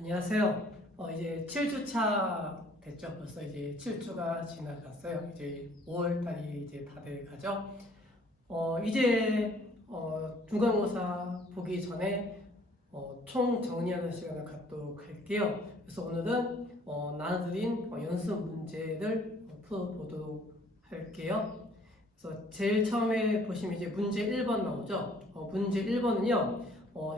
안녕하세요. 이제 7주차 됐죠. 벌써 이제 7주가 지나갔어요. 이제 5월 달이 이제 다 돼 가죠. 이제 중간고사 보기 전에 총 정리하는 시간을 갖도록 할게요. 그래서 오늘은 나눠드린 연습 문제를 풀어보도록 할게요. 그래서 제일 처음에 보시면 이제 문제 1번 나오죠. 문제 1번은요.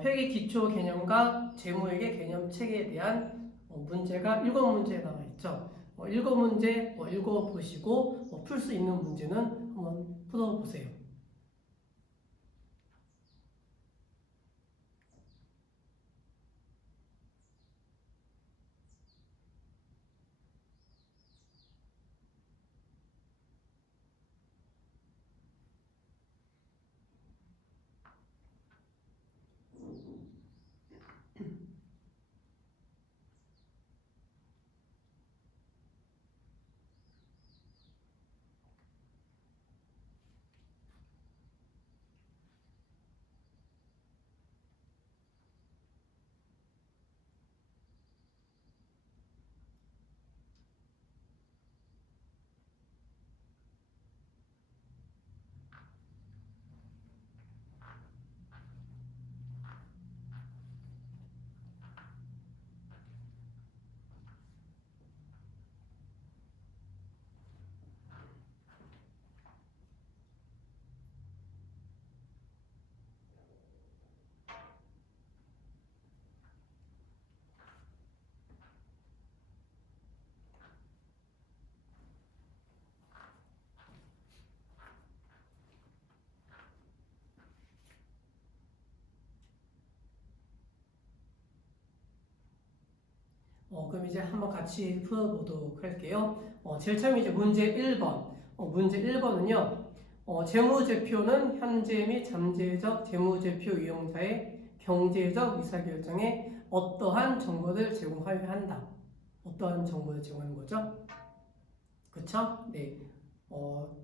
회계 기초 개념과 재무회계 개념 체계에 대한 문제가 7문제 나와 있죠. 7문제 읽어보시고 풀 수 있는 문제는 한번 풀어보세요. 그럼 이제 한번 같이 풀어보도록 할게요. 제일 처음 이제 문제 1번. 문제 1번은요. 재무제표는 현재 및 잠재적 재무제표 이용자의 경제적 의사결정에 어떠한 정보를 제공하여야 한다. 어떠한 정보를 제공하는 거죠? 그쵸? 네.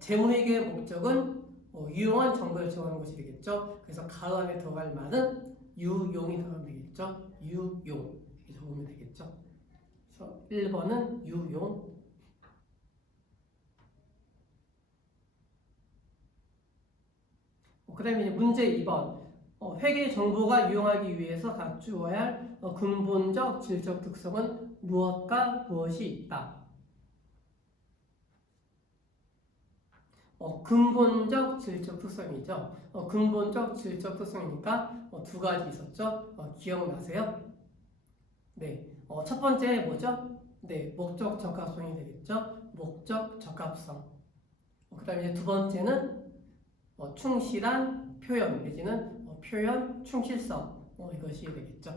재무회계의 목적은 유용한 정보를 제공하는 것이 되겠죠. 그래서 가로 안에 들어갈 말은 유용이 들어가면 되겠죠. 유용 이렇게 적으면 되겠죠. 그래서 1번은 유용. 그 다음에 문제 2번. 회계 정보가 유용하기 위해서 갖추어야 할 근본적 질적 특성은 무엇과 무엇이 있다. 근본적 질적 특성이죠. 근본적 질적 특성이니까 두 가지 있었죠. 기억나세요? 네. 첫 번째 뭐죠? 네, 목적 적합성이 되겠죠. 목적 적합성. 그 다음에 두 번째는 충실한 표현 내지는 표현 충실성 이것이 되겠죠.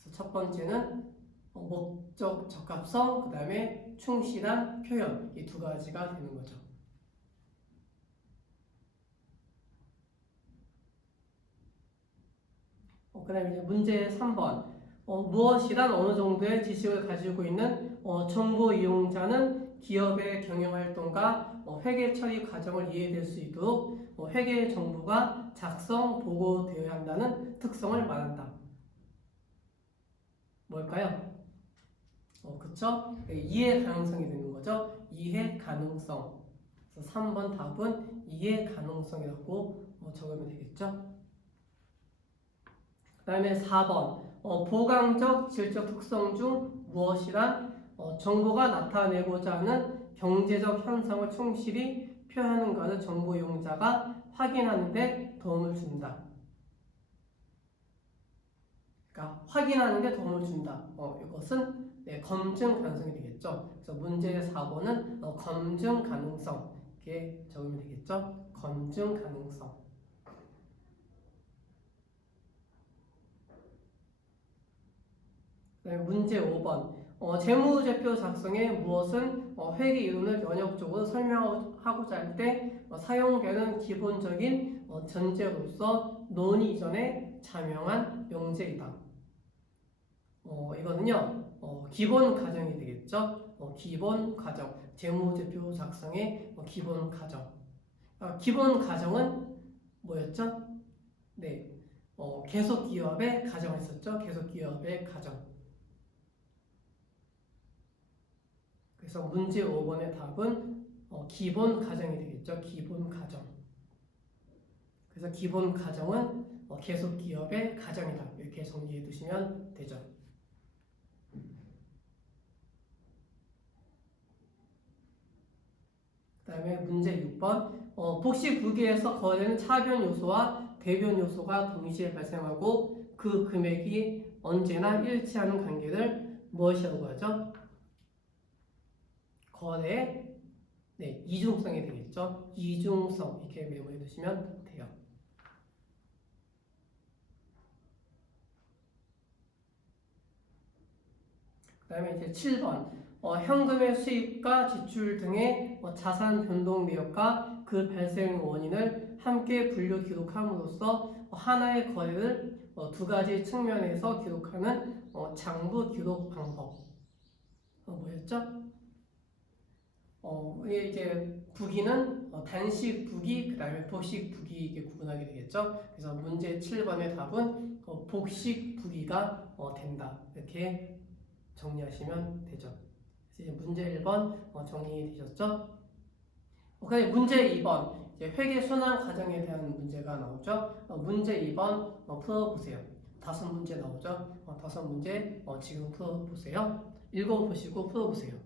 그래서 첫 번째는 목적 적합성, 그 다음에 충실한 표현 이 두 가지가 되는 거죠. 그 다음에 이제 문제 3번. 무엇이란 어느 정도의 지식을 가지고 있는 정보 이용자는 기업의 경영활동과 회계 처리 과정을 이해될 수 있도록 회계 정보가 작성, 보고되어야 한다는 특성을 말한다. 뭘까요? 그쵸? 네, 이해 가능성이 되는 거죠. 이해 가능성. 그래서 3번 답은 이해 가능성이라고 적으면 되겠죠. 그 다음에 4번 보강적 질적 특성 중 무엇이란 정보가 나타내고자 하는 경제적 현상을 충실히 표현하는 것을 정보 이용자가 확인하는 데 도움을 준다. 그러니까 확인하는 데 도움을 준다. 이것은 네, 검증 가능성이 되겠죠. 그래서 문제 4번은 검증 가능성 이렇게 적으면 되겠죠. 검증 가능성. 네, 문제 5번. 재무제표 작성에 무엇은 회계 이론을 연역적으로 설명하고자 할 때 사용되는 기본적인 전제로서 논의 이전에 자명한 명제이다. 이거는요, 기본 과정이 되겠죠. 기본 과정. 재무제표 작성의 기본 과정. 기본 과정은 뭐였죠? 네, 계속 기업의 과정을 썼죠. 계속 기업의 과정. 그래서 문제 5번의 답은 기본 가정이 되겠죠. 기본 가정. 그래서 기본 가정은 계속 기업의 가정이다. 이렇게 정리해 두시면 되죠. 그 다음에 문제 6번. 복식 부기에서 거래되는 차변 요소와 대변 요소가 동시에 발생하고 그 금액이 언제나 일치하는 관계를 무엇이라고 하죠? 거래, 네, 이중성이 되겠죠. 이중성 이렇게 메모해 두시면 돼요. 그 다음에 이제 7번. 현금의 수입과 지출 등의 자산 변동 내역과 그 발생 원인을 함께 분류 기록함으로써 하나의 거래를 두 가지 측면에서 기록하는 장부 기록 방법. 뭐였죠? 이게 부기는 단식 부기, 그 다음에 복식 부기 이게 구분하게 되겠죠. 그래서 문제 7번의 답은 복식 부기가 된다. 이렇게 정리하시면 되죠. 이제 문제 1번 정리되셨죠? 그다음에 문제 2번 이제 회계 순환 과정에 대한 문제가 나오죠. 문제 2번 풀어보세요. 5문제 나오죠. 5문제 지금 풀어보세요. 읽어보시고 풀어보세요.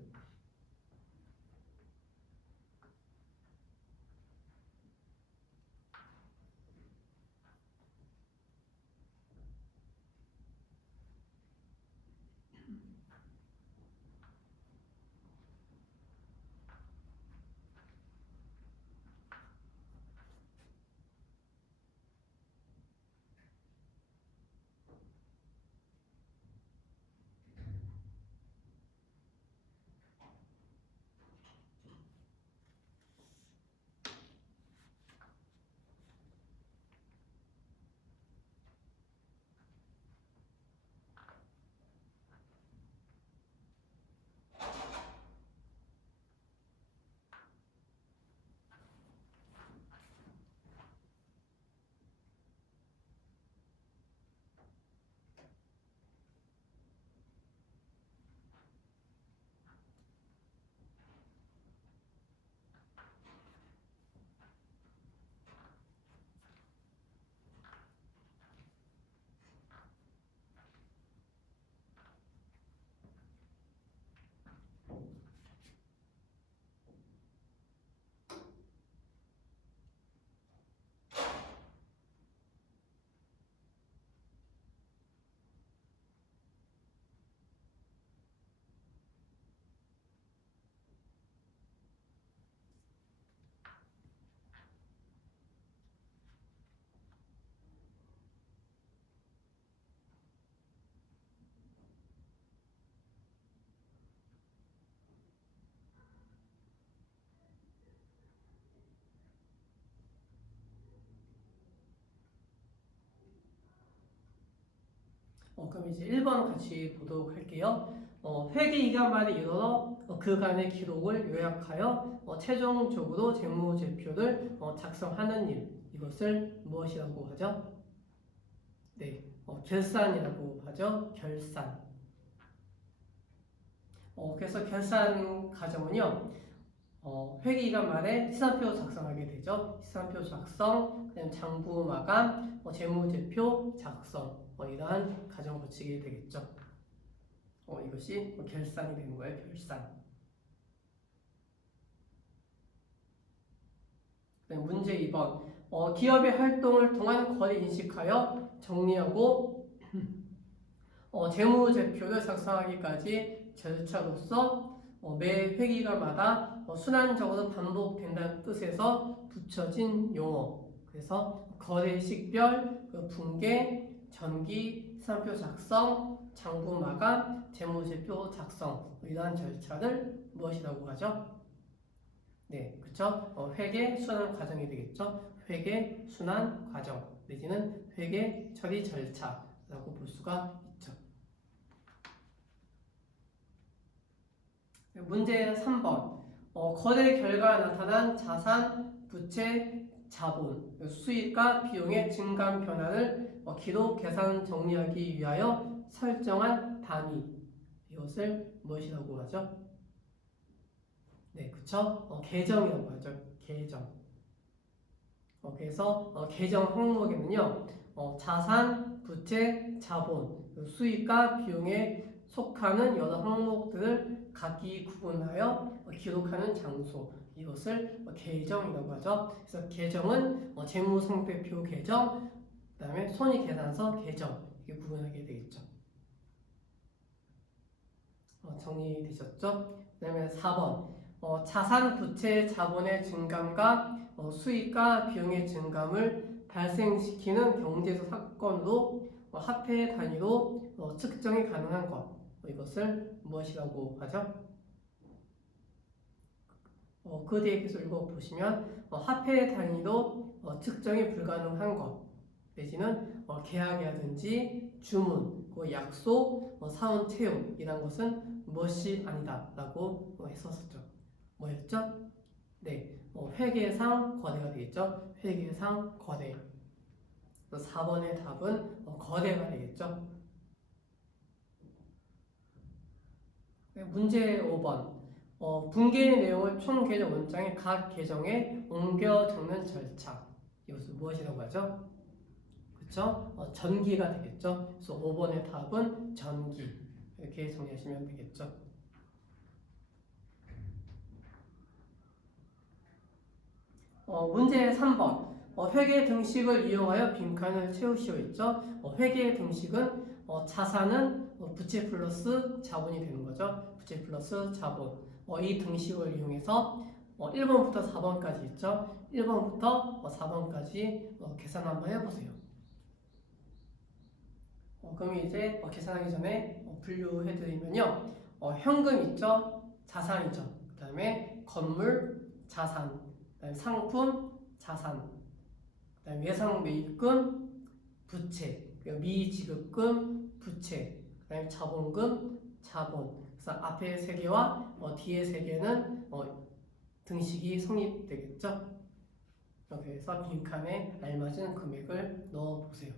그럼 이제 1번 같이 보도록 할게요. 회계기간 말에 이르러 그간의 기록을 요약하여 최종적으로 재무제표를 작성하는 일, 이것을 무엇이라고 하죠? 네, 결산이라고 하죠. 결산. 그래서 결산 과정은요, 회계기간 말에 시산표 작성하게 되죠. 시산표 작성, 그다음 장부 마감, 재무제표 작성, 이러한 과정 거치게 되겠죠. 이것이 결산이 되는 거예요. 결산. 문제 2번. 기업의 활동을 통한 거래 인식하여 정리하고 재무제표를 작성하기까지 절차로서 매 회기간마다 순환적으로 반복된다는 뜻에서 붙여진 용어. 그래서 거래 식별, 분계, 전기, 시산표 작성, 장부 마감, 재무제표 작성, 이러한 절차를 무엇이라고 하죠? 네, 그쵸? 회계 순환 과정이 되겠죠? 회계 순환 과정 내지는 회계 처리 절차라고 볼 수가 있죠. 문제 3번. 거래 결과 나타난 자산, 부채, 자본, 수익과 비용의 증감 변화를 기록, 계산, 정리하기 위하여 설정한 단위. 이것을 무엇이라고 하죠? 네, 그쵸? 계정이라고 하죠. 계정. 그래서 계정 항목에는요, 자산, 부채, 자본, 수익과 비용에 속하는 여러 항목들을 각기 구분하여 기록하는 장소, 이것을 계정이라고 하죠. 그래서 계정은 재무상태표 계정, 그다음에 손익계산서 계정 이렇게 구분하게 되겠죠. 정리되셨죠? 그다음에 4번 자산, 부채, 자본의 증감과 수익과 비용의 증감을 발생시키는 경제적 사건으로 화폐 단위로 측정이 가능한 것, 이것을 무엇이라고 하죠? 그 뒤에 계속 읽어보시면 화폐 단위로 측정이 불가능한 것 내지는 계약이라든지 주문, 약속, 사원 채용 이런 것은 무엇이 아니다 라고 했었죠. 뭐였죠? 네, 회계상 거래가 되겠죠. 회계상 거래. 4번의 답은 거래가 되겠죠. 네, 문제 5번. 분계 내용을 총 계정 원장의 각 계정에 옮겨 적는 절차. 이것을 무엇이라고 하죠? 그쵸? 전기가 되겠죠. 그래서 5번의 답은 전기. 이렇게 정리하시면 되겠죠. 문제 3번. 회계 등식을 이용하여 빈칸을 채우시오 있죠. 회계 등식은 자산은 부채 플러스 자본이 되는 거죠. 부채 플러스 자본. 이 등식을 이용해서 1번부터 4번까지 있죠. 1번부터 4번까지 계산 한번 해보세요. 그럼 이제 계산하기 전에 분류해드리면요. 현금 있죠? 자산이죠. 그 다음에 건물, 자산, 그다음에 상품, 자산, 그다음에 예상 매입금, 부채, 미지급금, 부채, 그다음에 자본금, 자본. 그래서 앞에 세 개와 뒤에 세 개는 등식이 성립되겠죠. 그래서 빈칸에 알맞은 금액을 넣어 보세요.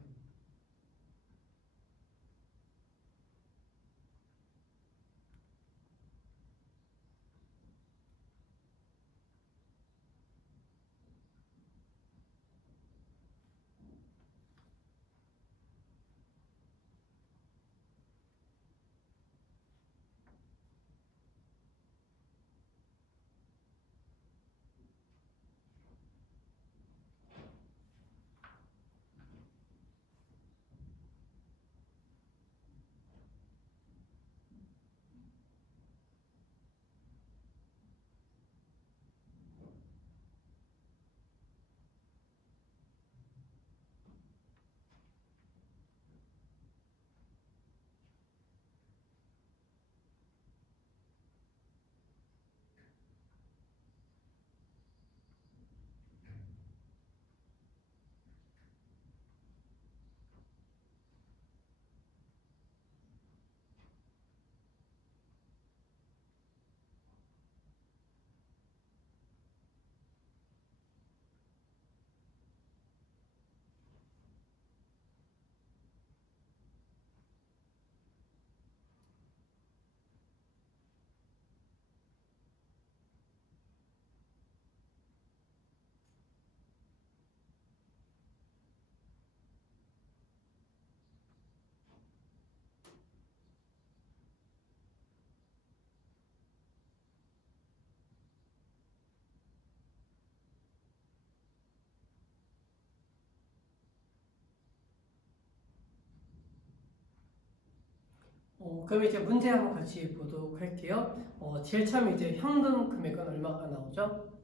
그럼 이제 문제 한번 같이 보도록 할게요. 제일 처음 이제 현금 금액은 얼마가 나오죠?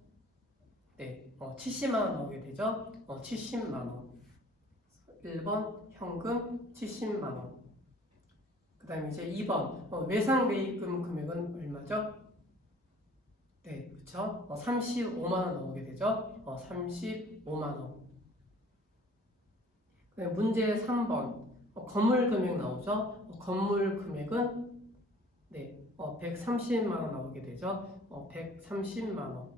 네, 70만 원 나오게 되죠. 70만 원. 1번 현금 70만 원. 그 다음에 이제 2번 외상 매입금 금액은 얼마죠? 네, 그쵸? 35만 원 나오게 되죠. 35만 원. 그 다음에 문제 3번 건물 금액 나오죠. 건물 금액은 네, 130만 원 나오게 되죠. 130만 원.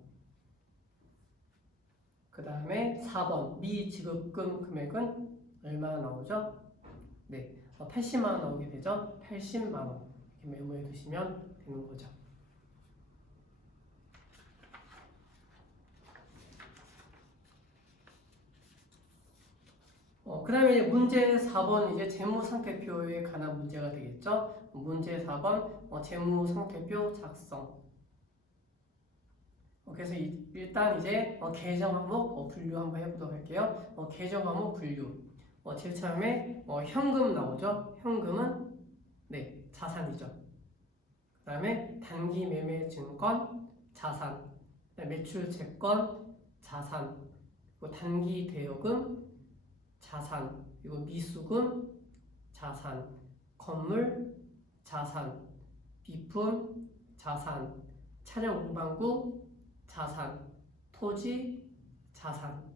그 다음에 4번 미지급금 금액은 얼마나 나오죠? 네, 80만 원 나오게 되죠. 80만 원. 이렇게 메모해 두시면 되는 거죠. 그다음에 이제 문제 4번 이제 재무상태표에 관한 문제가 되겠죠. 문제 4번 재무상태표 작성. 그래서 일단 이제 계정 항목 분류 한번 해보도록 할게요. 계정 항목 분류. 제일 처음에 현금 나오죠. 현금은 네 자산이죠. 그다음에 단기 매매 증권 자산, 매출 채권 자산, 그리고 단기 대여금 자산, 그리고 미수금 자산, 건물 자산, 비품 자산, 차량 운반구 자산, 토지 자산.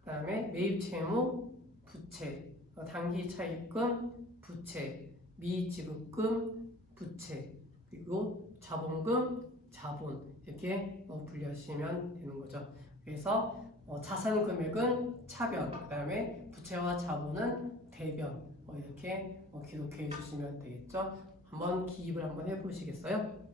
그다음에 매입 채무 부채, 단기 차입금 부채, 미지급금 부채, 그리고 자본금 자본 이렇게 분류하시면 되는 거죠. 그래서 자산 금액은 차변, 그다음에 부채와 자본은 대변 이렇게 기록해 주시면 되겠죠. 한번 기입을 한번 해보시겠어요?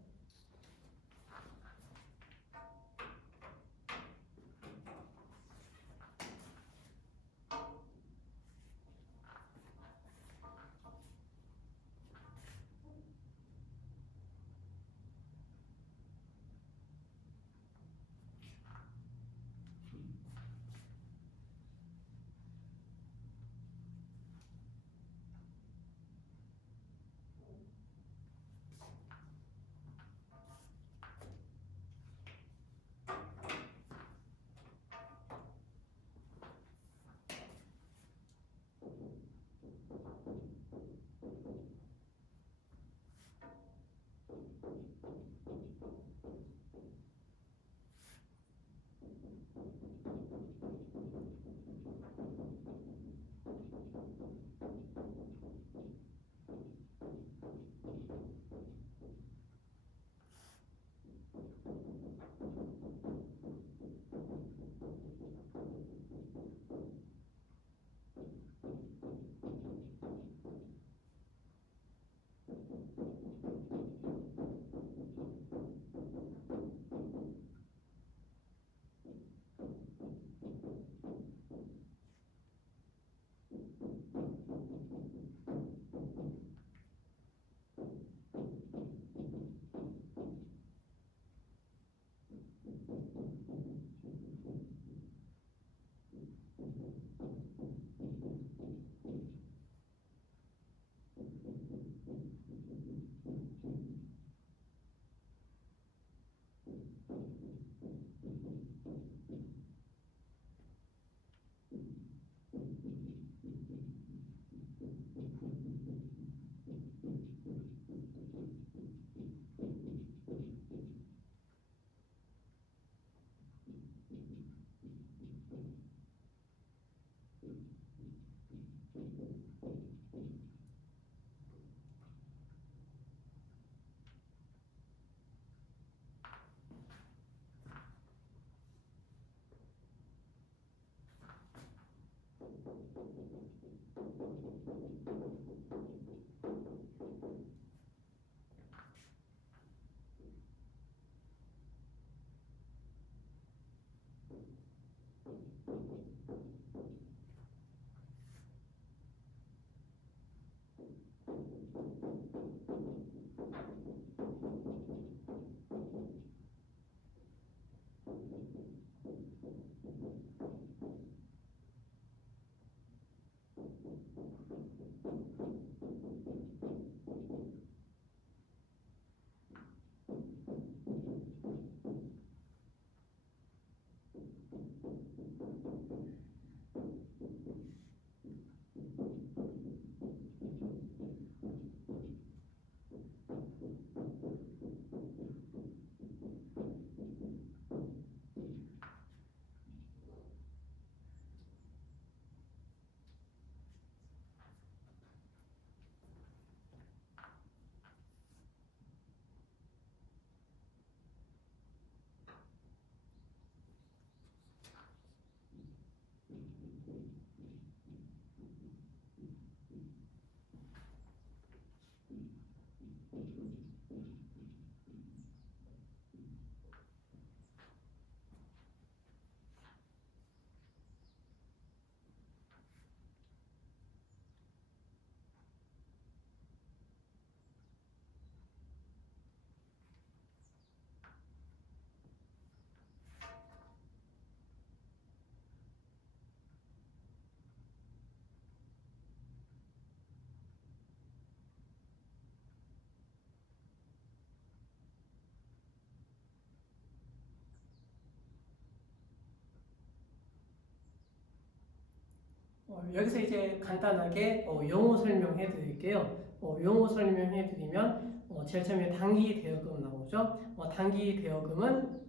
여기서 이제 간단하게 용어 설명해 드릴게요. 용어 설명해 드리면 제일 처음에 단기 대여금 나오죠. 단기 대여금은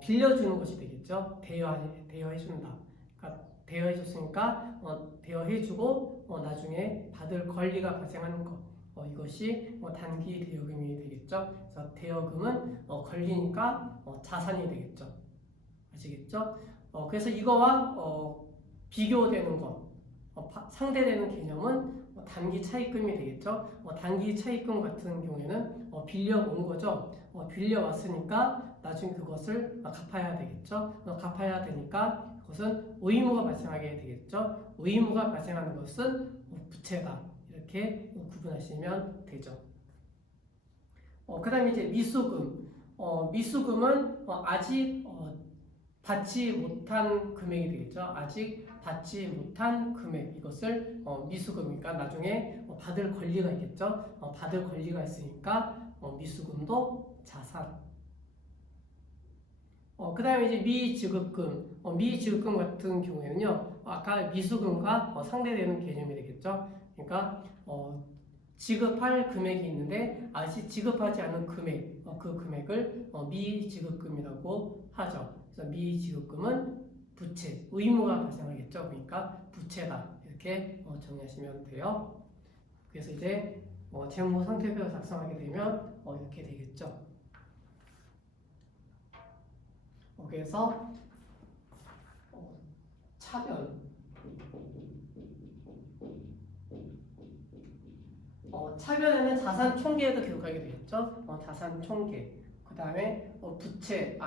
빌려주는 것이 되겠죠. 대여해준다. 그러니까 대여해줬으니까 대여해주고 나중에 받을 권리가 발생하는 것. 이것이 단기 대여금이 되겠죠. 그래서 대여금은 권리니까 자산이 되겠죠. 아시겠죠? 그래서 이거와 비교되는 것, 상대되는 개념은 단기 차입금이 되겠죠. 단기 차입금 같은 경우에는 빌려온 거죠. 빌려왔으니까 나중에 그것을 갚아야 되겠죠. 갚아야 되니까 그것은 의무가 발생하게 되겠죠. 의무가 발생하는 것은 부채다. 이렇게 구분하시면 되죠. 그 다음에 이제 미수금. 미수금은 아직 받지 못한 금액이 되겠죠. 아직 받지 못한 금액, 이것을 미수금이니까 나중에 받을 권리가 있겠죠. 받을 권리가 있으니까 미수금도 자산. 그 다음에 이제 미지급금. 미지급금 같은 경우에는요, 아까 미수금과 상대되는 개념이 되겠죠. 그러니까 지급할 금액이 있는데 아직 지급하지 않은 금액, 그 금액을 미지급금이라고 하죠. 그래서 미지급금은 부채, 의무가 발생하겠죠. 그러니까 부채다. 이렇게 정리하시면 돼요. 그래서 이제 재무 상태표를 작성하게 되면 이렇게 되겠죠. 그래서 차변, 차변에는 자산 총계도 기록하게 되겠죠. 자산 총계. 그 다음에 부채,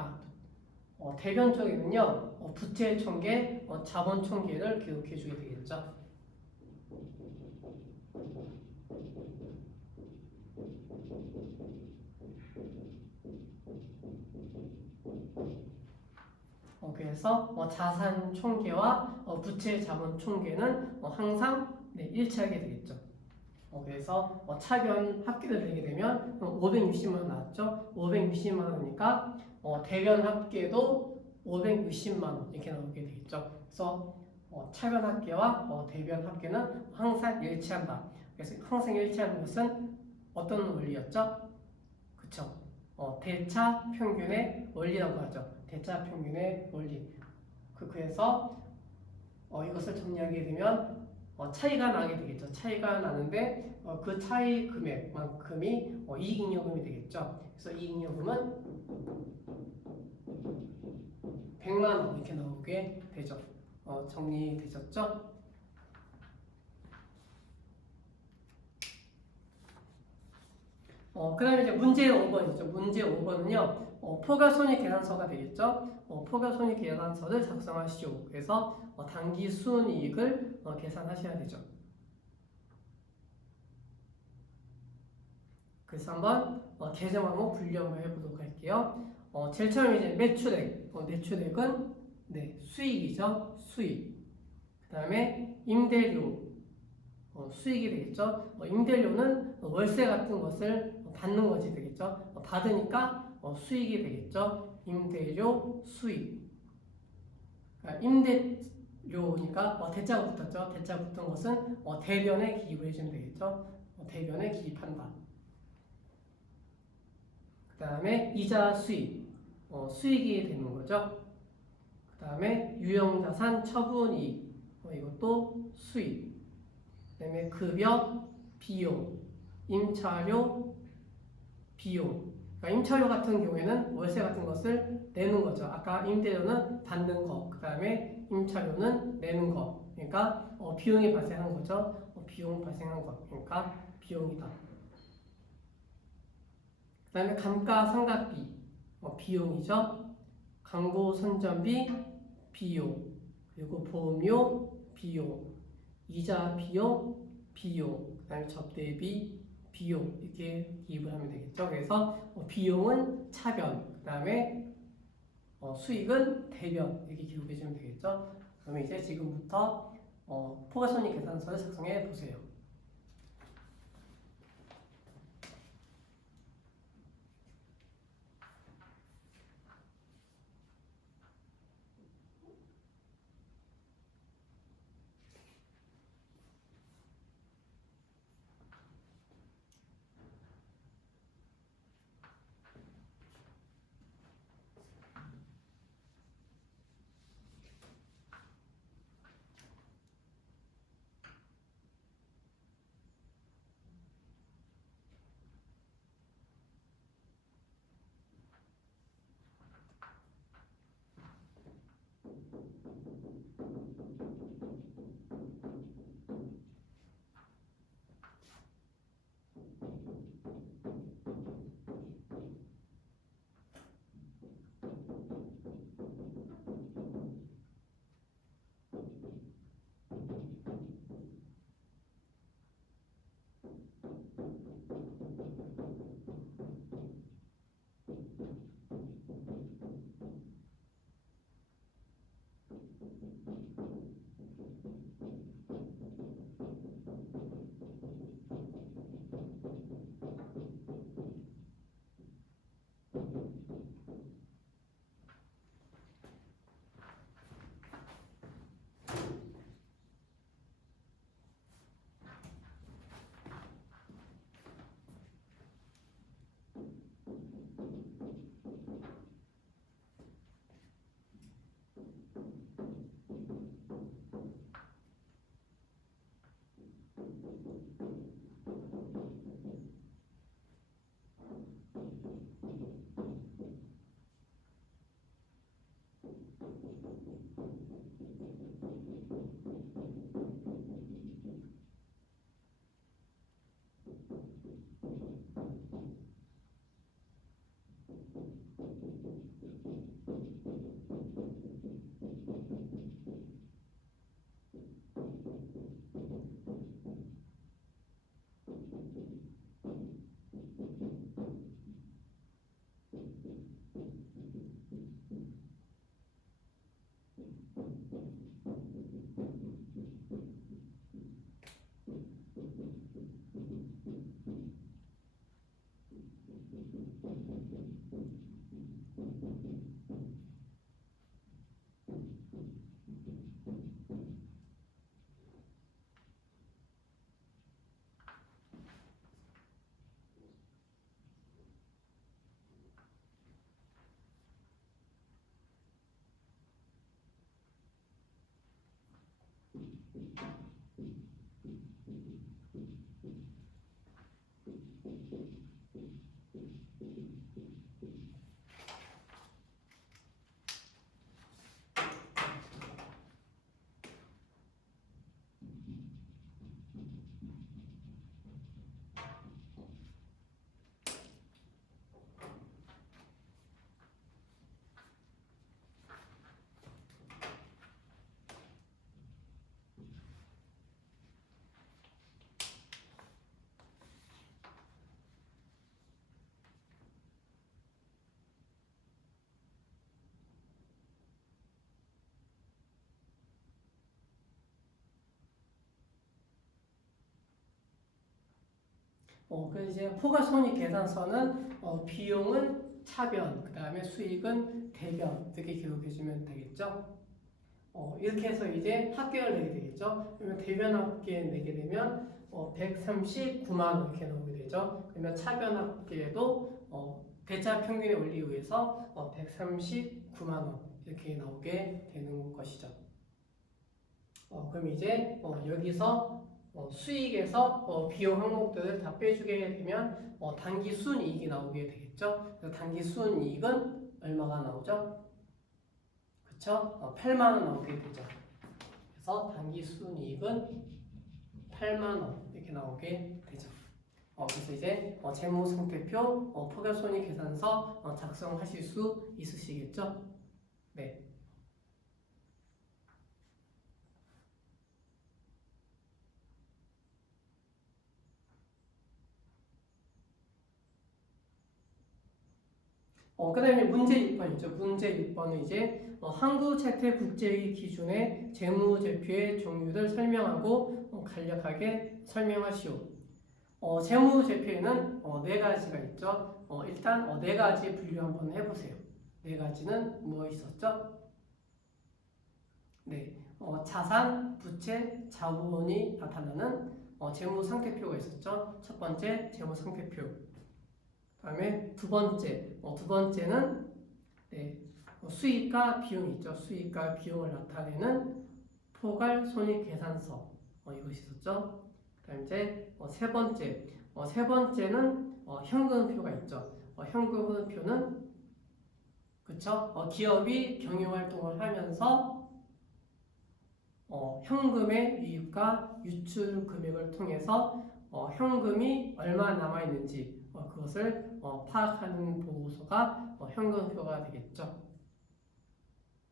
대변 쪽에는요, 부채 총계, 자본 총계를 기록해 주게 되겠죠. 그래서 자산 총계와 부채 자본 총계는 항상 일치하게 되겠죠. 그래서 차변 합계를 내게 되면 560만 원 나왔죠. 560만 원이니까 대변 합계도 560만 원 이렇게 나오게 되겠죠. 그래서 차변 합계와 대변 합계는 항상 일치한다. 그래서 항상 일치하는 것은 어떤 원리였죠? 그쵸? 대차 평균의 원리라고 하죠. 대차 평균의 원리. 그래서 이것을 정리하게 되면 차이가 나게 되겠죠. 차이가 나는데 그 차이 금액만큼이 이익잉여금이 되겠죠. 그래서 이익잉여금은 100만 원 이렇게 나오게 되죠. 정리되셨죠? 그 다음에 이제 문제 5번이죠. 문제 5번은요, 포괄손익계산서가 되겠죠. 포괄손익계산서를 작성하시오. 그래서 단기 순이익을 계산하셔야 되죠. 그래서 한번 계정항목 분류 한번 해보도록 할게요. 제일 처음에 이제 매출액. 매출액은 수익이죠. 수익. 그 다음에 임대료. 수익이 되겠죠. 임대료는 월세 같은 것을 받는 것이 되겠죠. 받으니까 수익이 되겠죠. 임대료 수익. 그러니까 임대료니까 대자가 붙었죠. 대자 붙은 것은 대변에 기입을 해주면 되겠죠. 대변에 기입한다. 그 다음에 이자 수익. 수익이 되는 거죠. 그 다음에 유형자산 처분이익. 이것도 수익. 그 다음에 급여, 비용, 임차료, 비용. 그러니까 임차료 같은 경우에는 월세 같은 것을 내는 거죠. 아까 임대료는 받는 거, 그 다음에 임차료는 내는 거. 그러니까 비용이 발생한 거죠. 비용 발생한 거. 그러니까 비용이다. 그 다음에 감가상각비, 비용이죠. 광고 선전비, 비용. 그리고 보험료, 비용. 이자 비용, 비용, 그 다음에 접대비, 비용 이렇게 기입을 하면 되겠죠. 그래서 비용은 차변, 그 다음에 수익은 대변 이렇게 기록해 주면 되겠죠. 그러면 이제 지금부터 포괄손익계산서를 작성해 보세요. 그래서 이제 포괄손익 계산서는 비용은 차변, 그 다음에 수익은 대변 이렇게 기록해주면 되겠죠. 이렇게 해서 이제 합계를 내게 되겠죠. 그러면 대변 합계 내게 되면 139만 원 이렇게 나오게 되죠. 그러면 차변 합계도 대차 평균의 원리에 의해서 139만 원 이렇게 나오게 되는 것이죠. 그럼 이제 여기서 수익에서 비용 항목들을 다 빼주게 되면 단기 순이익이 나오게 되겠죠. 그래서 단기 순이익은 얼마가 나오죠? 그쵸? 8만 원 나오게 되죠. 그래서 단기 순이익은 8만 원 이렇게 나오게 되죠. 그래서 이제 재무상태표 포괄손익 계산서 작성하실 수 있으시겠죠? 네. 그 다음에 문제 6번이죠. 문제 6번은 이제 한국채택국제의 기준의 재무제표의 종류를 설명하고 간략하게 설명하시오. 재무제표에는 네 가지가 있죠. 일단 네 가지 분류 한번 해보세요. 네 가지는 무엇이 있었죠? 네, 자산, 부채, 자본이 나타나는 재무상태표가 있었죠. 첫 번째 재무상태표. 다음에 두 번째는 네, 수익과 비용이 있죠. 수익과 비용을 나타내는 포괄손익계산서 이것이 있었죠. 그다음 이제 세 번째는 현금표가 있죠. 현금표는 그쵸? 기업이 경영활동을 하면서 현금의 유입과 유출 금액을 통해서 현금이 얼마 남아 있는지 그것을 파악하는 보고서가 현금표가 되겠죠.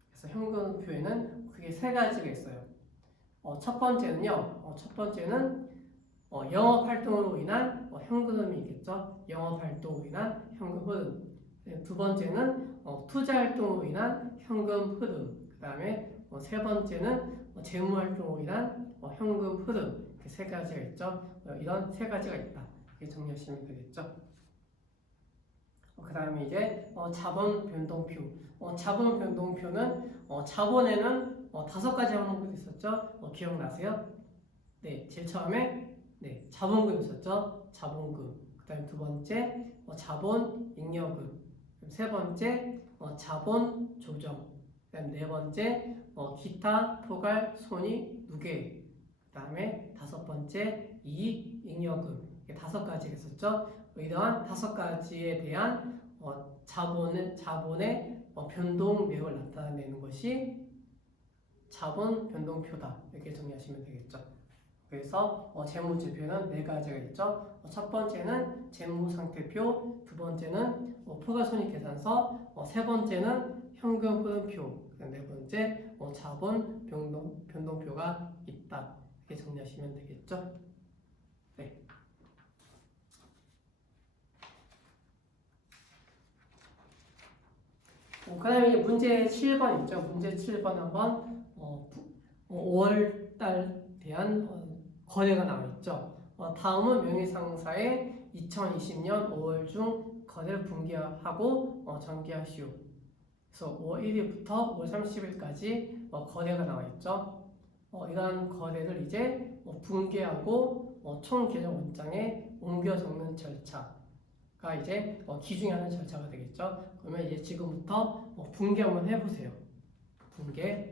그래서 현금표에는 크게 세 가지가 있어요. 첫 번째는 영업 활동으로 인한 현금이 있겠죠. 영업 활동으로 인한 현금 흐름. 두 번째는 투자 활동으로 인한 현금 흐름. 그 다음에 세 번째는 재무 활동으로 인한 현금 흐름. 이렇게 세 가지가 있죠. 이런 세 가지가 있다. 이렇게 정리하시면 되겠죠. 그 다음에 이제 자본 변동표. 자본 변동표는 자본에는 5가지 항목이 있었죠. 기억나세요? 네, 제일 처음에 네, 자본금 있었죠. 자본금. 그 다음에 두 번째 자본 잉여금. 세 번째 자본 조정. 그 다음에 네 번째 기타 포괄 손익 누계. 그 다음에 다섯 번째 번째, 이익, 잉여금. 이게 5가지가 있었죠. 이러한 5가지에 대한 자본의 변동 내역을 나타내는 것이 자본 변동표다. 이렇게 정리하시면 되겠죠. 그래서 재무지표는 4가지가 있죠. 첫 번째는 재무상태표, 두 번째는 포괄손익계산서, 세 번째는 현금흐름표, 네 번째 자본 변동표가 있다. 이렇게 정리하시면 되겠죠. 네. 그 다음에 문제 7번 있죠. 문제 7번 한번 5월달 대한 거래가 나와 있죠. 다음은 명의상사의 2020년 5월 중 거래를 분기하고 전기하시오. 그래서 5월 1일부터 5월 30일까지 거래가 나와 있죠. 이러한 거래를 이제 분기하고 총 계정 원장에 옮겨 적는 절차가 이제 기준하는 절차가 되겠죠. 그러면 이제 지금부터 분기 한번 해보세요. 분기.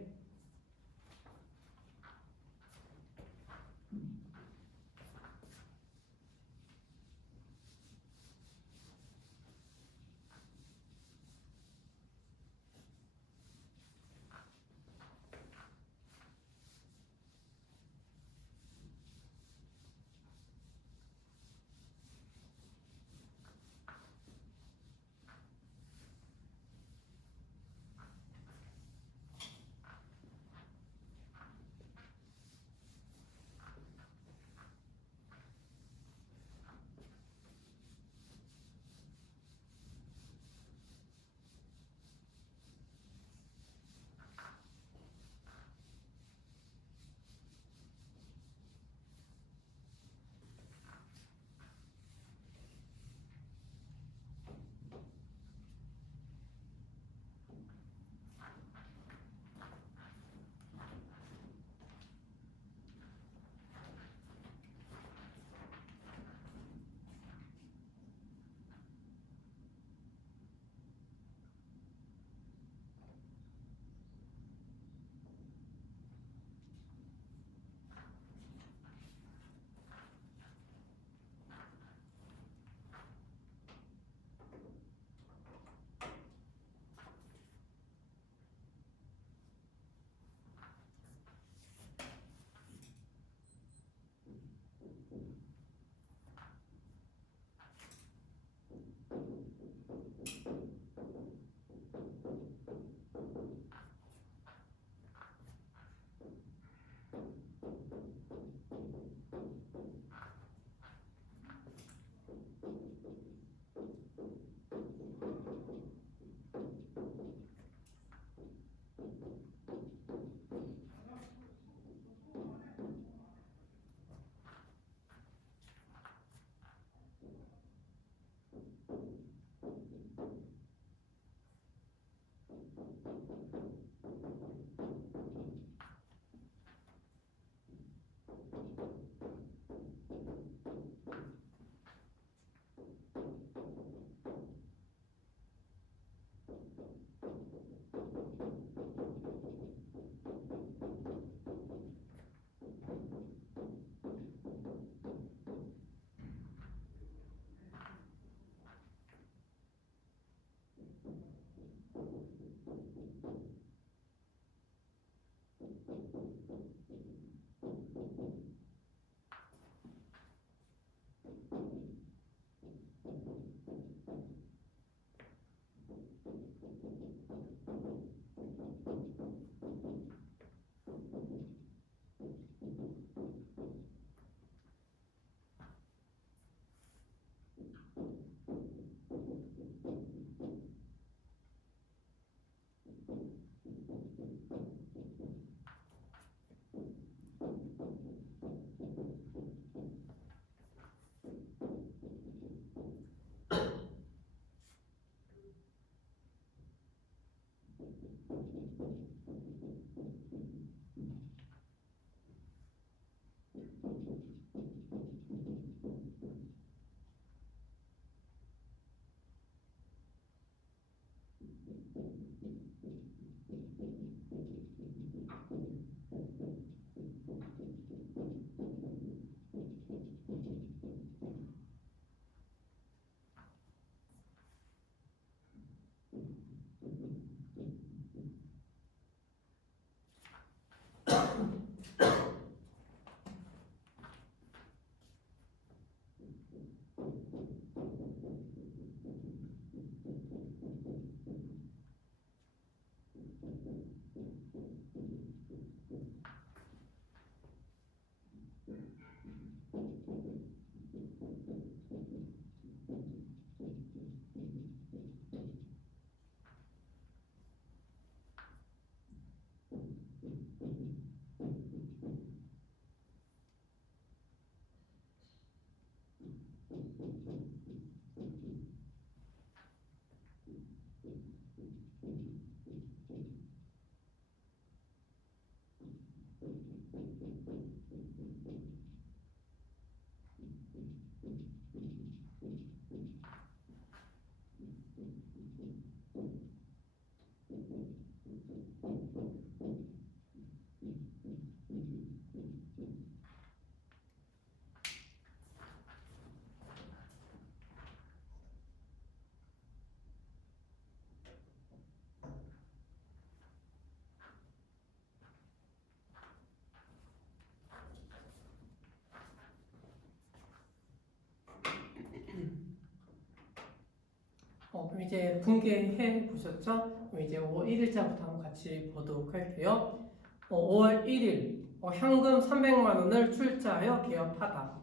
그럼 이제 분개해 보셨죠? 그럼 이제 5월 1일자부터 한번 같이 보도록 할게요. 5월 1일 현금 300만 원을 출자하여 개업하다.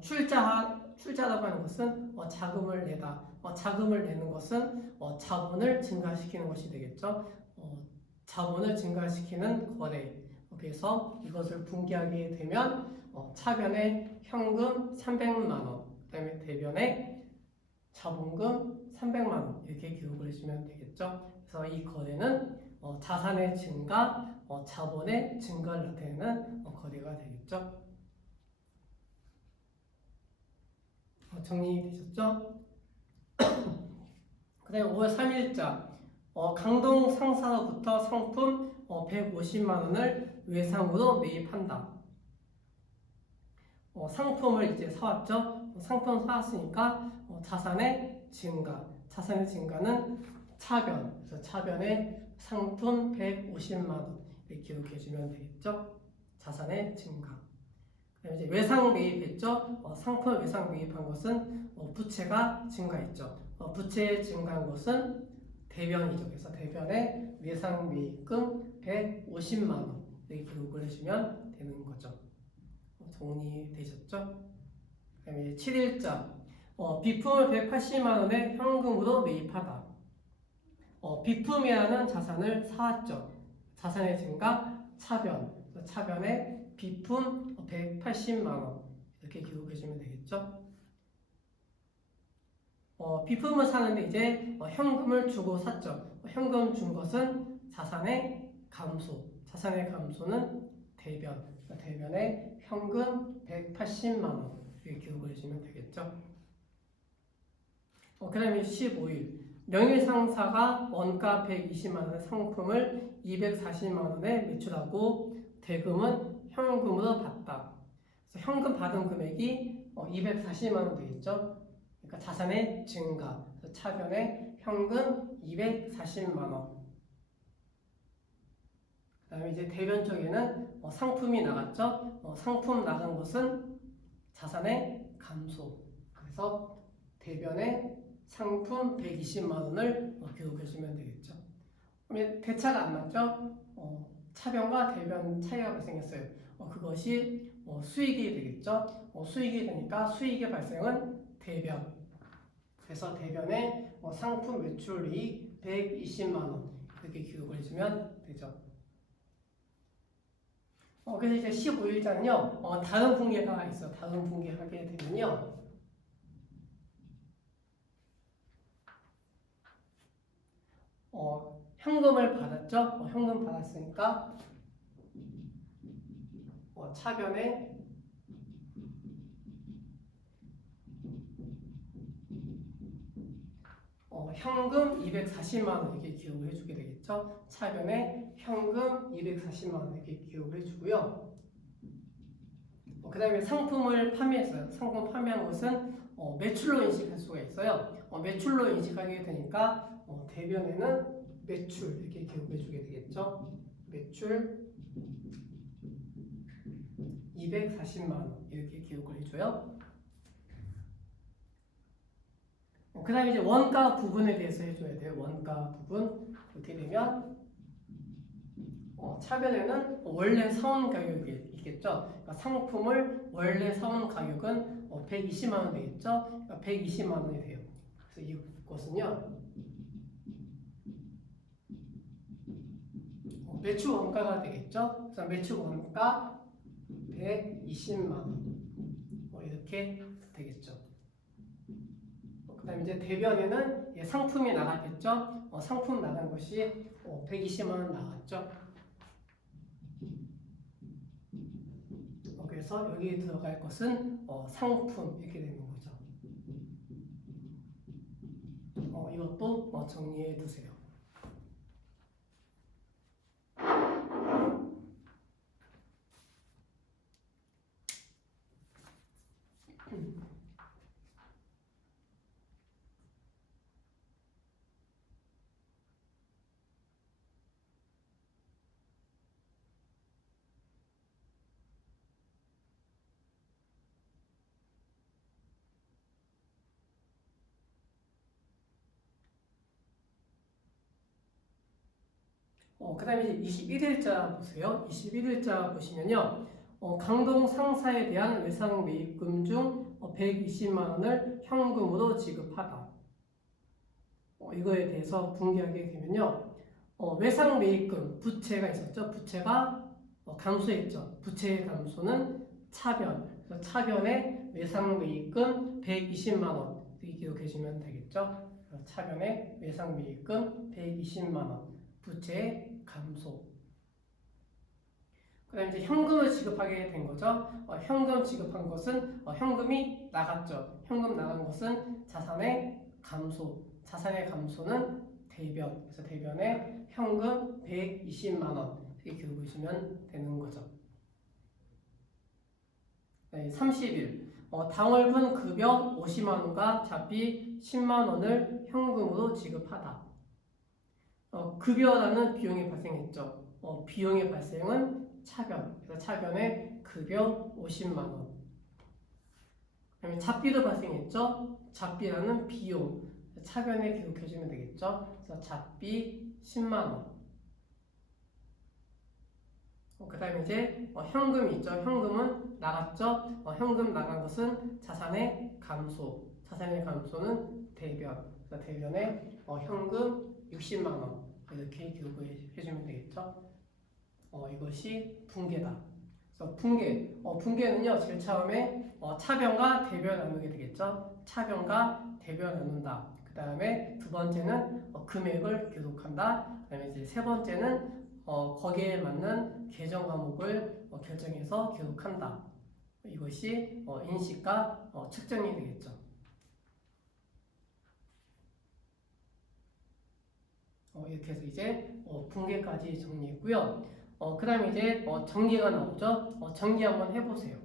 출자라고 하는 것은 자금을 내다. 자금을 내는 것은 자본을 증가시키는 것이 되겠죠. 자본을 증가시키는 거래. 그래서 이것을 분개하게 되면 차변에 현금 300만 원, 그다음에 대변에 자본금 300만 원 이렇게 기록을 해주면 되겠죠. 그래서 이 거래는 자산의 증가, 자본의 증가를 나타내는 거래가 되겠죠. 정리되셨죠? 그 다음에 5월 3일자 강동 상사로부터 상품 150만 원을 외상으로 매입한다. 상품을 이제 사왔죠. 상품 사왔으니까 자산의 증가. 자산의 증가는 차변. 그래서 차변에 상품 150만 원 이렇게 기록해주면 되겠죠. 자산의 증가. 그다음에 이제 외상 매입했죠. 상품 외상 매입한 것은 부채가 증가했죠. 부채 증가한 것은 대변이죠. 그래서 대변에 외상 매입금 150만 원 이렇게 기록을 해주면 되는 거죠. 정리되셨죠? 그다음에 7일자 비품을 180만 원에 현금으로 매입하다. 비품이라는 자산을 사왔죠. 자산의 증가 차변. 차변에 비품 180만 원 이렇게 기록해 주면 되겠죠. 비품을 사는데 이제 현금을 주고 샀죠. 현금 준 것은 자산의 감소. 자산의 감소는 대변. 대변에 현금 180만 원 이렇게 기록을 해주면 되겠죠. 그 다음에 15일 명의상사가 원가 120만 원의 상품을 240만 원에 매출하고 대금은 현금으로 받다. 그래서 현금 받은 금액이 240만 원 되겠죠. 그러니까 자산의 증가. 그래서 차변에 현금 240만 원. 그 다음에 이제 대변 쪽에는 상품이 나갔죠. 상품 나간 것은 자산의 감소. 그래서 대변에 상품 120만 원을 기록해 주면 되겠죠. 그러면 대차가 안 맞죠? 차변과 대변 차이가 발생했어요. 그것이 수익이 되겠죠. 수익이 되니까 수익의 발생은 대변. 그래서 대변에 상품 매출이익 120만 원 이렇게 기록을 해주면 되죠. 그래서 이제 15일자는요, 다른 분계가 있어. 다른 분계하게 되면요, 현금을 받았죠. 현금 받았으니까 차변에 현금 240만 원 이렇게 기록을 해주게 되겠죠. 차변에 현금 240만 원 이렇게 기록을 해주고요. 그 다음에 상품을 판매했어요. 상품 판매한 것은 매출로 인식할 수가 있어요. 매출로 인식하게 되니까 대변에는 매출 이렇게 기록해 주게 되겠죠. 매출 240만 원 이렇게 기록을 해줘요. 그 다음에 이제 원가 부분에 대해서 해줘야 돼요. 원가 부분 이렇게 되면 차변에는 원래 사온 가격이 있겠죠. 그러니까 상품을 원래 사온 가격은 120만 원 되겠죠. 그러니까 120만 원이 돼요. 그래서 이것은요 매출 원가가 되겠죠. 그래서 매출 원가 120만 원 이렇게 되겠죠. 그다음에 이제 대변에는 상품이 나갔겠죠. 상품 나간 것이 120만 원 나갔죠. 그래서 여기 들어갈 것은 상품 이렇게 되는 거죠. 이것도 정리해 두세요. 그 다음에 이제 21일자 보세요. 21일자 보시면요. 강동 상사에 대한 외상 매입금 중 120만 원을 현금으로 지급하다. 이거에 대해서 분개하게 되면요. 외상 매입금, 부채가 있었죠. 부채가 감소했죠. 부채의 감소는 차변. 그래서 차변의 외상 매입금 120만 원 이렇게 기록해 주시면 되겠죠. 차변의 외상 매입금 120만 원. 부채의 감소. 그 다음에 이제 현금을 지급하게 된 거죠. 현금 지급한 것은 현금이 나갔죠. 현금 나간 것은 자산의 감소. 자산의 감소는 대변. 그래서 대변에 현금 120만 원 이렇게 기록해 주시면 되는 거죠. 네, 30일. 당월분 급여 50만 원과 잡비 10만 원을 현금으로 지급하다. 급여라는 비용이 발생했죠. 비용의 발생은 차변. 그래서 차변에 급여 50만 원. 그다음에 잡비도 발생했죠. 잡비라는 비용. 차변에 기록해 주면 되겠죠. 그래서 잡비 10만 원. 그다음에 이제 현금이 있죠. 현금은 나갔죠. 현금 나간 것은 자산의 감소. 자산의 감소는 대변. 그래서 대변에 현금 60만 원 이렇게 기록을 해주면 되겠죠. 이것이 분개다. 그래서 분개는요 제일 처음에 차변과 대변 나누게 되겠죠. 차변과 대변 나눈다. 그 다음에 두 번째는 금액을 기록한다. 그 다음에 이제 세 번째는 거기에 맞는 계정 과목을 결정해서 기록한다. 이것이 인식과 측정이 되겠죠. 이렇게 해서 이제 분개까지 정리했고요. 그 다음에 이제 전개가 나오죠. 전개 한번 해보세요.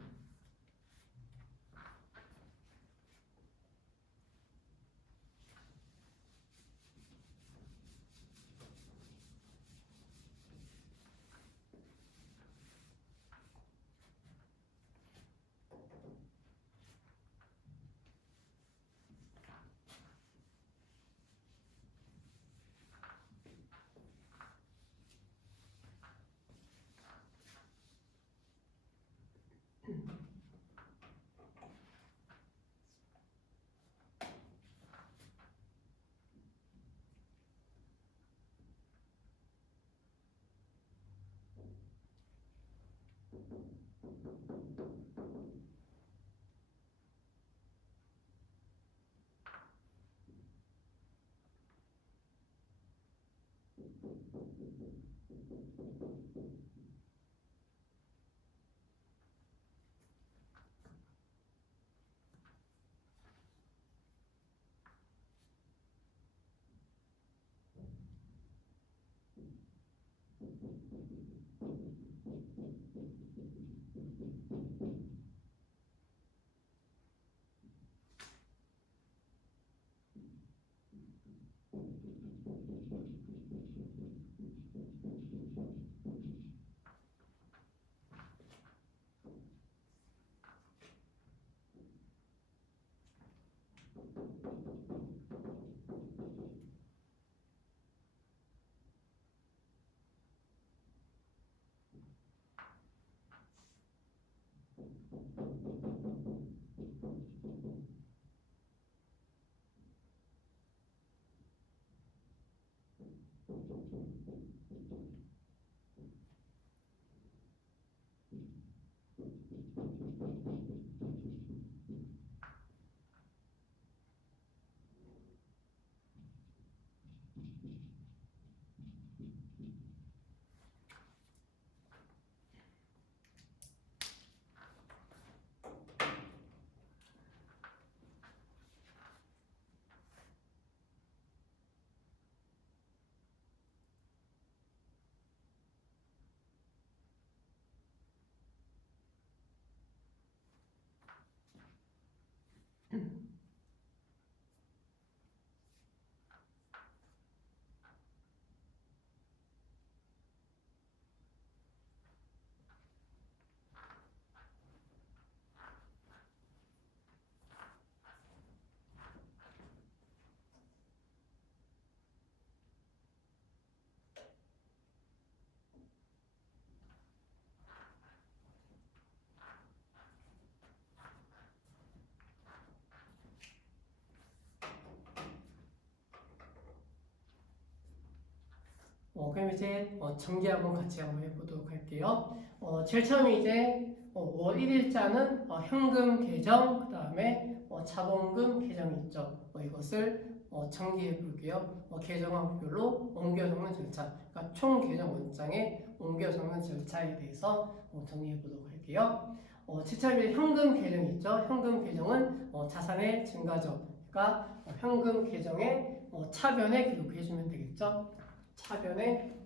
그럼 이제 전개 한번 같이 한번 해보도록 할게요. 제일 처음에 이제 월 1일자는 현금 계정, 그 다음에 자본금 계정이 있죠. 이것을 전개해 볼게요. 계정항별로 옮겨 적는 절차, 그러니까 총 계정 원장에 옮겨 적는 절차에 대해서 정리해 보도록 할게요. 제일 처음에 현금 계정이 있죠. 현금 계정은 자산의 증가죠. 그러니까 현금 계정에 차변에 기록해 주면 되겠죠. 차변에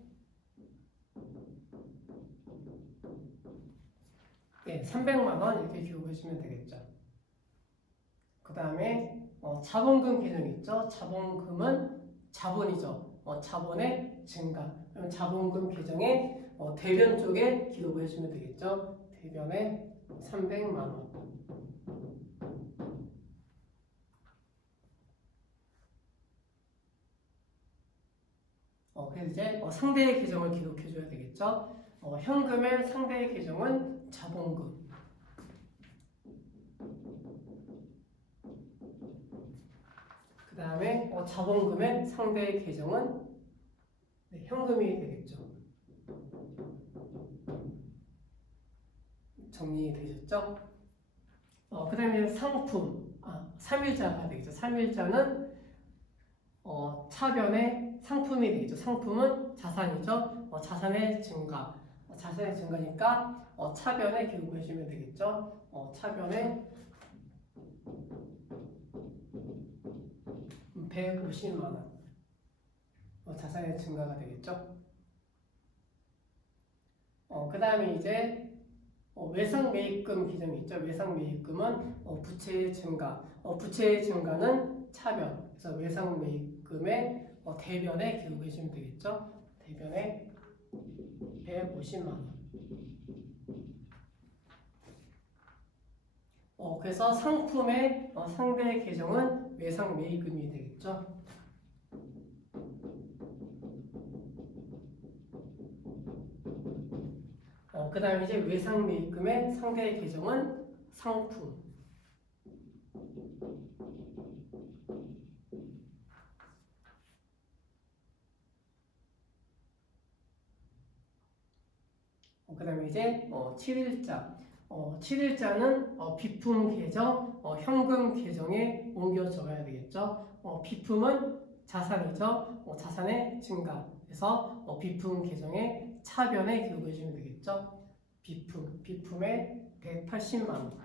300만 원 이렇게 기록해 주면 되겠죠. 그 다음에 자본금 계정 있죠. 자본금은 자본이죠. 자본의 증가. 그럼 자본금 계정에 대변 쪽에 기록을 해주면 되겠죠. 대변에 300만 원. 그래서 이제 상대의 계정을 기록해줘야 되겠죠. 현금의 상대의 계정은 자본금. 그 다음에 자본금의 상대의 계정은 현금이 되겠죠. 정리되셨죠? 그 다음에 상품, 3일자가 되겠죠. 3일자는 차변의 상품이 되겠죠. 상품은 자산이죠. 자산의 증가. 자산의 증가니까 차변에 기록해 주시면 되겠죠. 차변에 150만 원. 자산의 증가가 되겠죠. 그 다음에 이제 외상매입금 계정이 있죠. 외상매입금은 부채의 증가. 부채의 증가는 차변. 그래서 외상매입금의 대변에 기록해 주시면 되겠죠. 대변에 150만 원. 그래서 상품의 상대 계정은 외상매입금이 되겠죠. 그 다음에 이제 외상매입금의 상대 계정은 상품. 그 다음에 이제 7일자. 7일자는 비품 계정, 현금 계정에 옮겨 적어야 되겠죠. 비품은 자산이죠. 자산의 증가. 그래서 비품 계정에 차변에 기록해 주시면 되겠죠. 비품에 180만 원.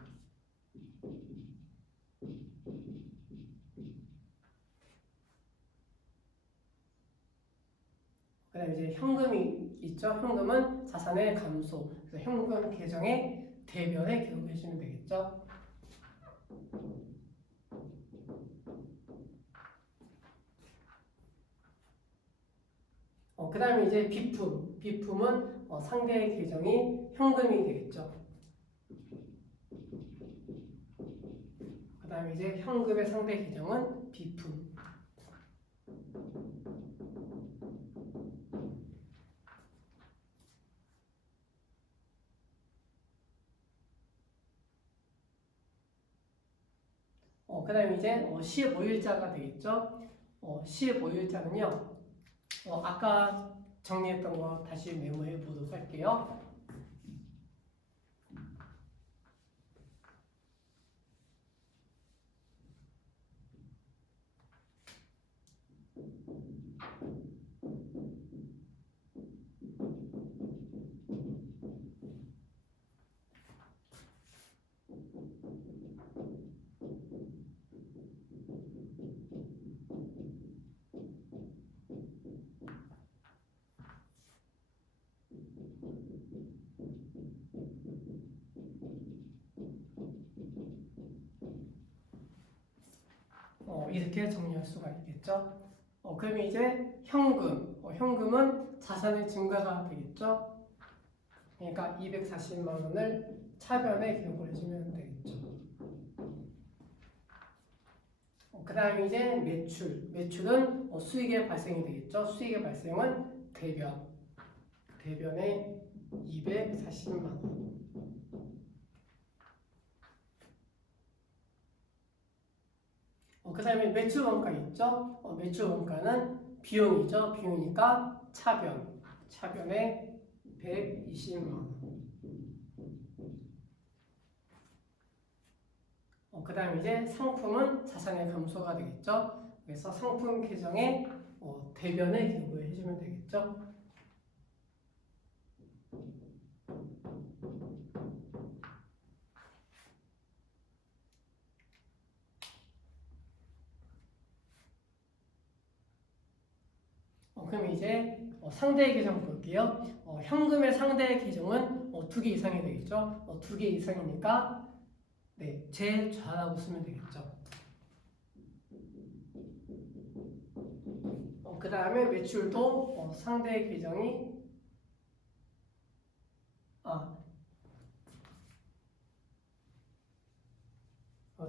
그 다음에 이제 현금이 있죠. 현금은 자산의 감소. 그래서 현금 계정에 대변에 기록해 주시면 되겠죠. 그 다음에 이제 비품은 상대의 계정이 현금이 되겠죠. 그 다음에 이제 현금의 상대 계정은 비품. 그 다음에 이제 15일자가 되겠죠. 15일자는요. 아까 정리했던 거 다시 메모해 보도록 할게요. 이렇게 정리할 수가 있겠죠. 그럼 이제 현금, 현금은 자산의 증가가 되겠죠. 그러니까 240만 원을 차변에 기록을 해주면 되겠죠. 그 다음에 이제 매출은 수익의 발생이 되겠죠. 수익의 발생은 대변에 240만 원. 그 다음에 매출 원가 있죠. 매출 원가는 비용이죠. 비용이니까 차변에 120만 원. 그 다음에 이제 상품은 자산의 감소가 되겠죠. 그래서 상품 계정에 대변에 기록을 해주면 되겠죠. 그럼 이제 상대 계정 볼게요. 현금의 상대 계정은 2개 이상이 되겠죠. 2개 이상이니까 네, 제일 좌라고 쓰면 되겠죠. 그 다음에 매출도 상대 계정이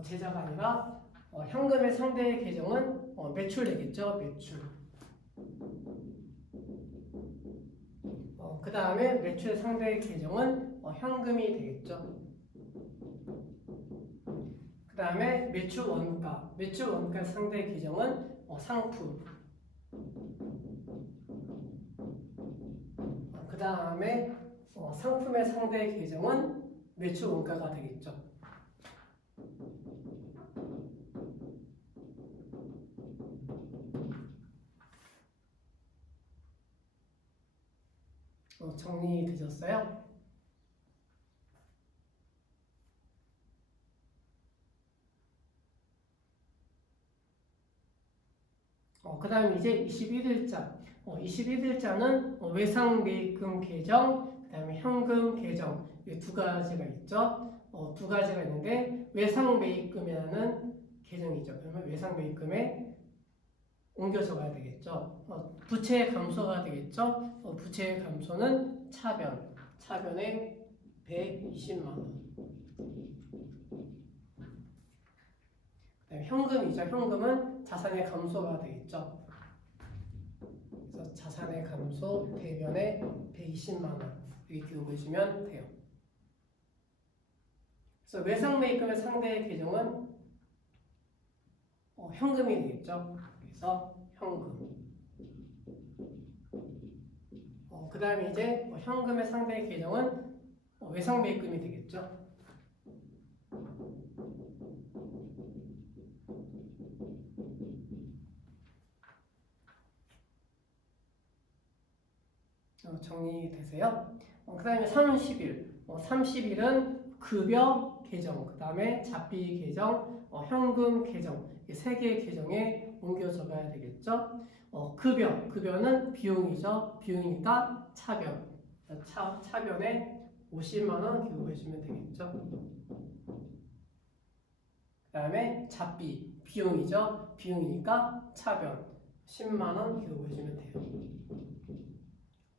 제자가 아니라 현금의 상대 계정은 매출 되겠죠. 매출. 그 다음에 매출 상대 계정은 현금이 되겠죠. 그 다음에 매출 원가 상대 계정은 상품. 그 다음에 상품의 상대 계정은 매출 원가가 되겠죠. 정리되셨어요? 그 다음에 이제 21일자. 21일자는 외상 매입금 계정, 그 다음에 현금 계정, 이 두 가지가 있죠. 두 가지가 있는데 외상 매입금이라는 계정이죠. 그러면 외상 매입금에 옮겨 적어야 되겠죠. 부채의 감소가 되겠죠. 부채의 감소는 차변에 120만 원. 현금이죠. 현금은 자산의 감소가 되겠죠. 그래서 자산의 감소 대변에 120만 원 이렇게 기록해 주시면 돼요. 그래서 외상 매입금의 상대 계정은 현금이 되겠죠. 그래서 현금. 그 다음에 이제 현금의 상대 계정은 외상 매입금이 되겠죠. 정리되세요? 그 다음에 30일. 30일은 급여 계정, 그 다음에 잡비 계정, 현금 계정, 이 세 개의 계정에 옮겨 적어야 되겠죠? 급여는 비용이죠. 비용이니까 차변에 50만 원 기록해 주면 되겠죠? 그 다음에 잡비, 비용이죠. 비용이니까 차변 10만 원 기록해 주면 돼요.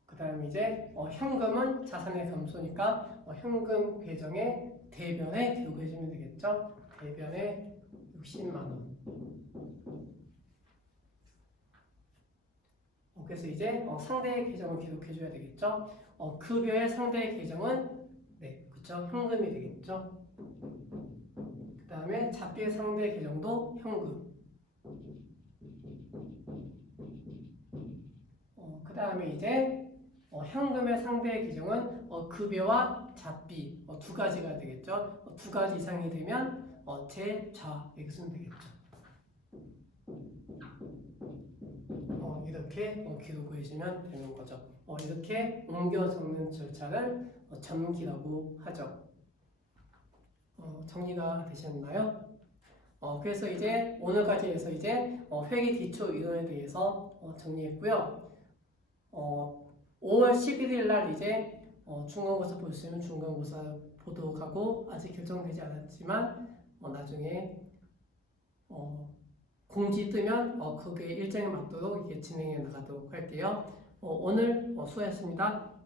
그 다음에 이제 현금은 자산의 감소니까 현금 계정에 대변에 기록해 주면 되겠죠. 대변에 60만 원. 그래서 이제 상대 계정을 기록해 줘야 되겠죠. 급여의 상대 계정은 네, 그쵸, 현금이 되겠죠. 그 다음에 잡비의 상대 계정도 현금. 그 다음에 이제 현금의 상대 계정은 급여와 잡비 두 가지가 되겠죠. 두 가지 이상이 되면 제좌 이렇게 쓰면 되겠죠. 이렇게 기록해 주시면 되는 거죠. 이렇게 옮겨 적는 절차를 전기라고 하죠. 정리가 되셨나요? 그래서 이제 오늘까지 해서 이제 회계 기초 이론에 대해서 정리했고요. 5월 11일 날 이제 중간고사 볼 수 있는 중간고사 보도록 하고 아직 결정되지 않았지만 나중에 공지 뜨면 그게 일정에 맞도록 이게 진행해 나가도록 할게요. 오늘 수고하셨습니다.